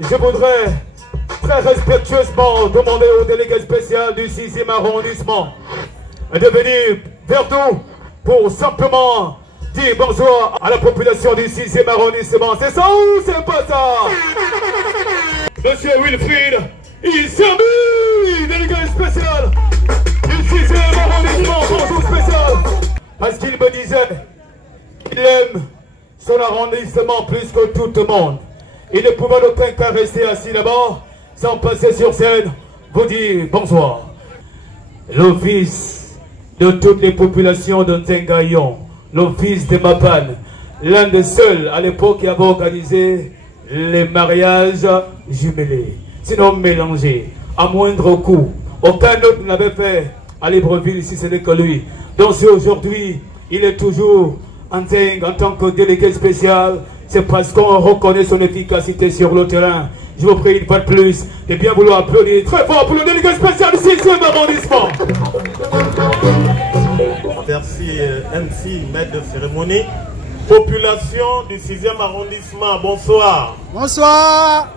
je voudrais très respectueusement demander au délégué spécial du 6e arrondissement de venir vers nous pour simplement dire bonjour à la population du 6e arrondissement. C'est ça ou c'est pas ça? Monsieur Wilfried, il s'amuse, délégué spécial du 6e arrondissement, bonjour spécial. Parce qu'il me disait qu'il aime son arrondissement plus que tout le monde. Il ne pouvait en aucun cas rester assis là-bas sans passer sur scène, vous dire bonsoir. L'office de toutes les populations de Tengayon, l'office de Mapan, l'un des seuls à l'époque qui avait organisé les mariages jumelés, sinon mélangés, à moindre coût. Aucun autre ne l'avait fait à Libreville, si ce n'est que lui. Donc si aujourd'hui, il est toujours en tant que délégué spécial, c'est parce qu'on reconnaît son efficacité sur le terrain. Je vous prie une fois de plus de bien vouloir applaudir très fort pour le délégué spécial du 6e arrondissement. Merci MC, maître de cérémonie. Population du 6e arrondissement, bonsoir. Bonsoir.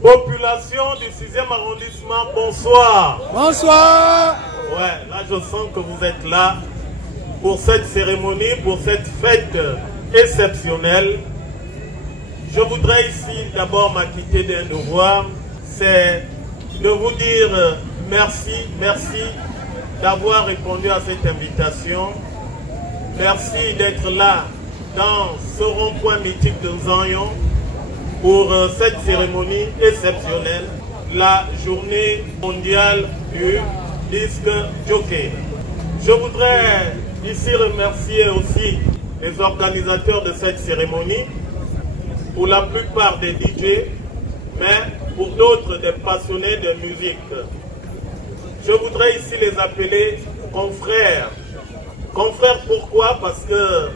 Population du 6e arrondissement, bonsoir. Bonsoir. Ouais, là je sens que vous êtes là pour cette cérémonie, pour cette fête exceptionnelle. Je voudrais ici d'abord m'acquitter d'un devoir, c'est de vous dire merci d'avoir répondu à cette invitation. Merci d'être là dans ce rond-point mythique de Zanyon pour cette cérémonie exceptionnelle, la journée mondiale du disque jockey. Je voudrais ici remercier aussi les organisateurs de cette cérémonie, pour la plupart des DJ, mais pour d'autres des passionnés de musique. Je voudrais ici les appeler confrères. Confrères pourquoi? Parce que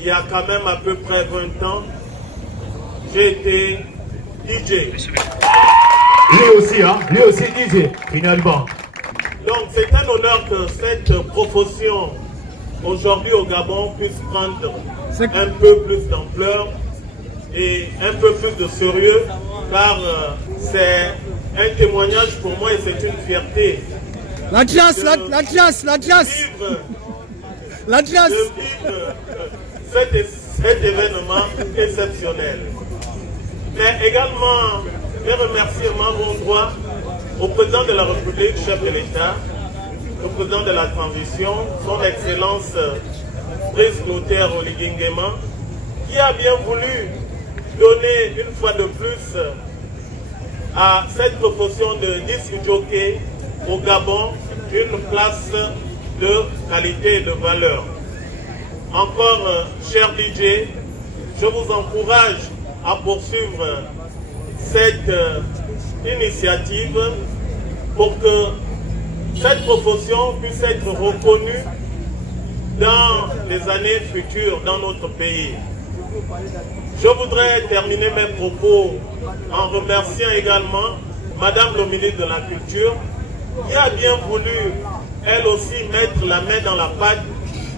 il y a quand même à peu près 20 ans, j'ai été DJ. Lui aussi DJ, finalement. Donc c'est un honneur que cette profession aujourd'hui au Gabon puisse prendre un peu plus d'ampleur et un peu plus de sérieux, car c'est un témoignage pour moi et c'est une fierté. La classe. Cet événement exceptionnel. Mais également, mes remerciements vont droit au président de la République, chef de l'État, au président de la transition, son Excellence Brice Clotaire Oligui-Nguema, qui a bien voulu donner une fois de plus à cette proportion de disque jockey au Gabon une place de qualité et de valeur. Encore, cher DJ, je vous encourage à poursuivre cette initiative pour que cette profession puisse être reconnue dans les années futures dans notre pays. Je voudrais terminer mes propos en remerciant également Madame le ministre de la Culture qui a bien voulu, elle aussi, mettre la main dans la pâte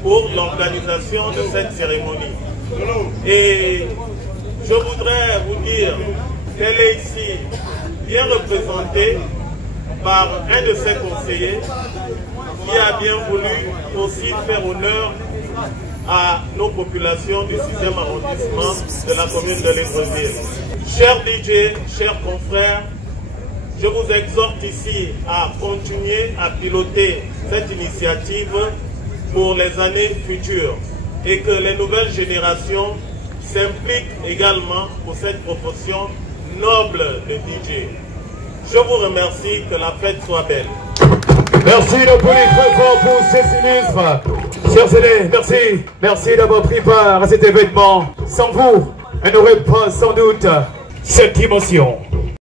pour l'organisation de cette cérémonie. Et je voudrais vous dire qu'elle est ici bien représentée par un de ses conseillers qui a bien voulu aussi faire honneur à nos populations du 6e arrondissement de la commune de Libreville. Chers DJ, chers confrères, je vous exhorte ici à continuer à piloter cette initiative pour les années futures et que les nouvelles générations s'impliquent également pour cette profession noble de DJ. Je vous remercie, que la fête soit belle. Merci de très fort pour ces sinistres. Chers aînés, merci d'avoir pris part à cet événement. Sans vous, elle n'aurait pas sans doute cette émotion.